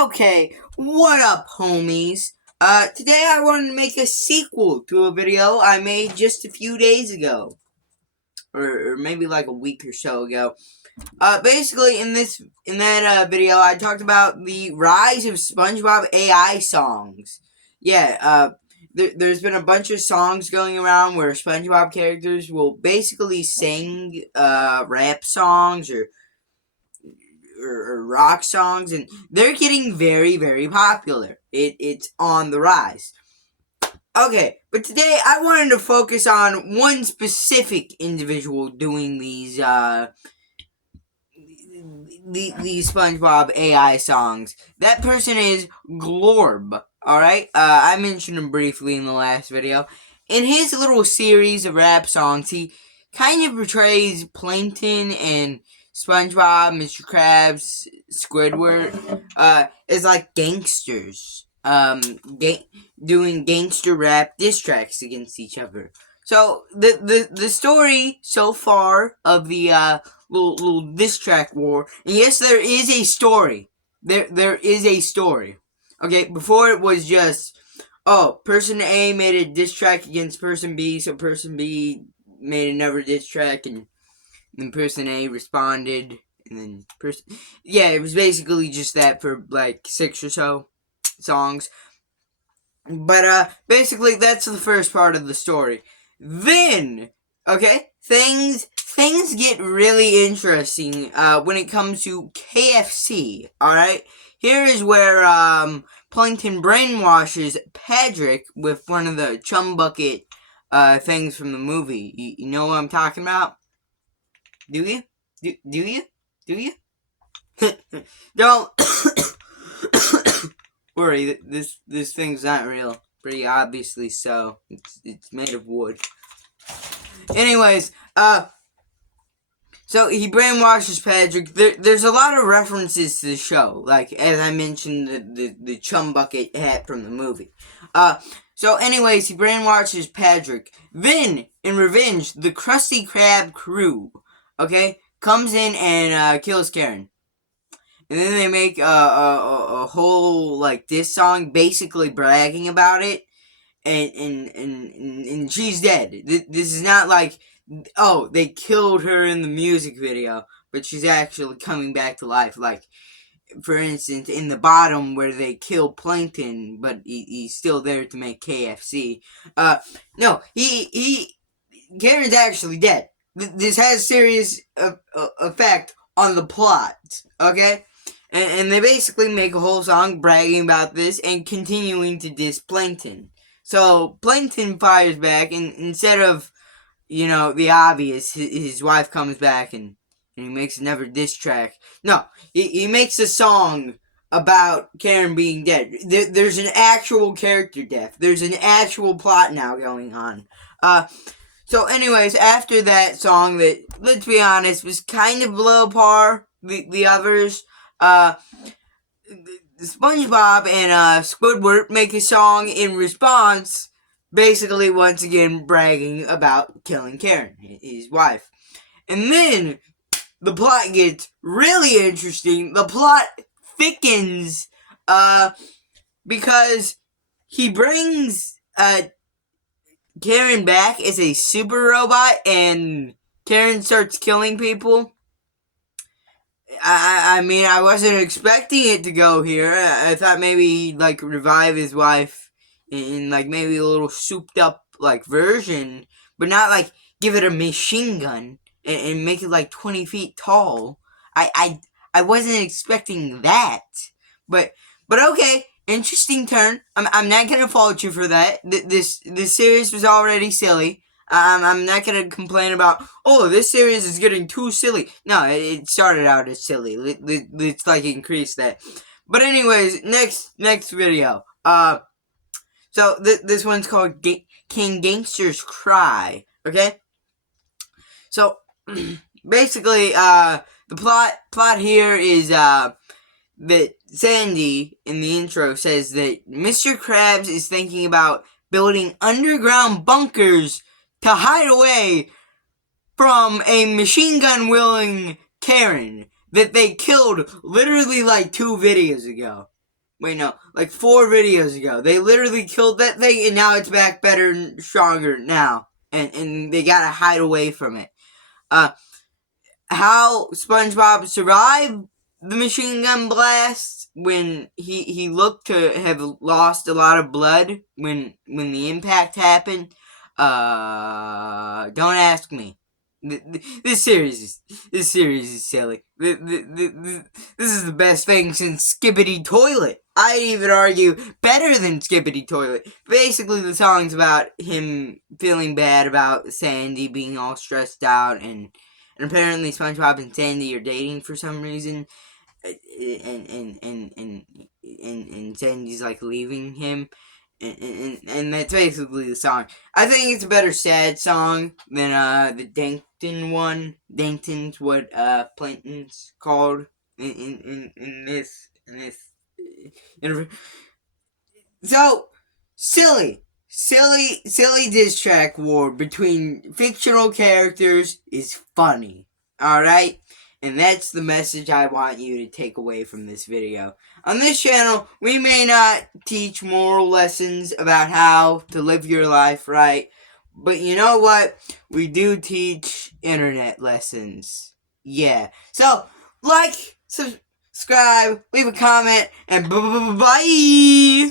Okay, what up, homies? Today I wanted to make a sequel to a video I made just a few days ago. Or maybe like a week or so ago. Basically, in that video, I talked about the rise of SpongeBob AI songs. There's been a bunch of songs going around where SpongeBob characters will basically sing, rap songs or rock songs, and they're getting very, very popular. It's on the rise. Okay, but today I wanted to focus on one specific individual doing these SpongeBob AI songs. That person is Glorb. Alright? I mentioned him briefly in the last video. In his little series of rap songs, he kind of portrays Plankton and SpongeBob, Mr. Krabs, Squidward, as like gangsters. Doing gangster rap diss tracks against each other. So, the story so far of the, little diss track war, and yes, there is a story. There is a story. Okay, before it was just, person A made a diss track against person B, so person B made another diss track, and then person A responded, and then it was basically just that for like 6 or so songs. But, basically, that's the first part of the story. Then, okay, things get really interesting, when it comes to KFC, alright? Here is where, Plankton brainwashes Patrick with one of the chum bucket, things from the movie. You know what I'm talking about? Do you? Do you? Do you? Don't worry, this thing's not real. Pretty obviously so. It's made of wood. Anyways, so he brainwashes Patrick. There's a lot of references to the show, like as I mentioned, the chum bucket hat from the movie. So anyways, he brainwashes Patrick. Then, in revenge, the Krusty Krab crew, okay, comes in and kills Karen. And then they make a whole, like, diss song basically bragging about it. And she's dead. This is not like, they killed her in the music video, but she's actually coming back to life. Like, for instance, in the bottom where they kill Plankton, but he's still there to make KFC. No, Karen's actually dead. This has serious effect on the plot, okay? And they basically make a whole song bragging about this and continuing to diss Plankton. So, Plankton fires back, and instead of, the obvious, his wife comes back and he makes another diss track. No, he makes a song about Karen being dead. There's an actual character death. There's an actual plot now going on. So anyways, after that song that, let's be honest, was kind of below par, the others, SpongeBob and Squidward make a song in response, basically once again bragging about killing Karen, his wife. And then the plot gets really interesting. The plot thickens, because he brings Karen back as a super robot, and Karen starts killing people. I mean, I wasn't expecting it to go here. I thought maybe he'd, like, revive his wife in, like, maybe a little souped-up, like, version, but not, like, give it a machine gun and make it, like, 20 feet tall. I wasn't expecting that. But okay, interesting turn. I'm not gonna fault you for that. This series was already silly. I'm not gonna complain about, this series is getting too silly. No, it started out as silly. Let's like increase that. But anyways, next video. So this one's called Can Gangsters Cry? Okay? So, basically, the plot here is, that Sandy, in the intro, says that Mr. Krabs is thinking about building underground bunkers to hide away from a machine gun-wielding Karen that they killed literally like 2 videos ago. Wait, no, like 4 videos ago. They literally killed that thing, and now it's back better and stronger now. And they gotta hide away from it. How SpongeBob survived the machine gun blast when he looked to have lost a lot of blood when the impact happened. Don't ask me. This series is silly. This is the best thing since Skibbity Toilet. I'd even argue better than Skibbity Toilet. Basically, the song's about him feeling bad about Sandy being all stressed out, and apparently SpongeBob and Sandy are dating for some reason, and Sandy's like leaving him. And that's basically the song. I think it's a better sad song than the Dankton one. Dankton's what Plankton's called in this so silly diss track war between fictional characters is funny. Alright? And that's the message I want you to take away from this video. On this channel, we may not teach moral lessons about how to live your life right, but you know what? We do teach internet lessons. Yeah. So, like, subscribe, leave a comment, and bye!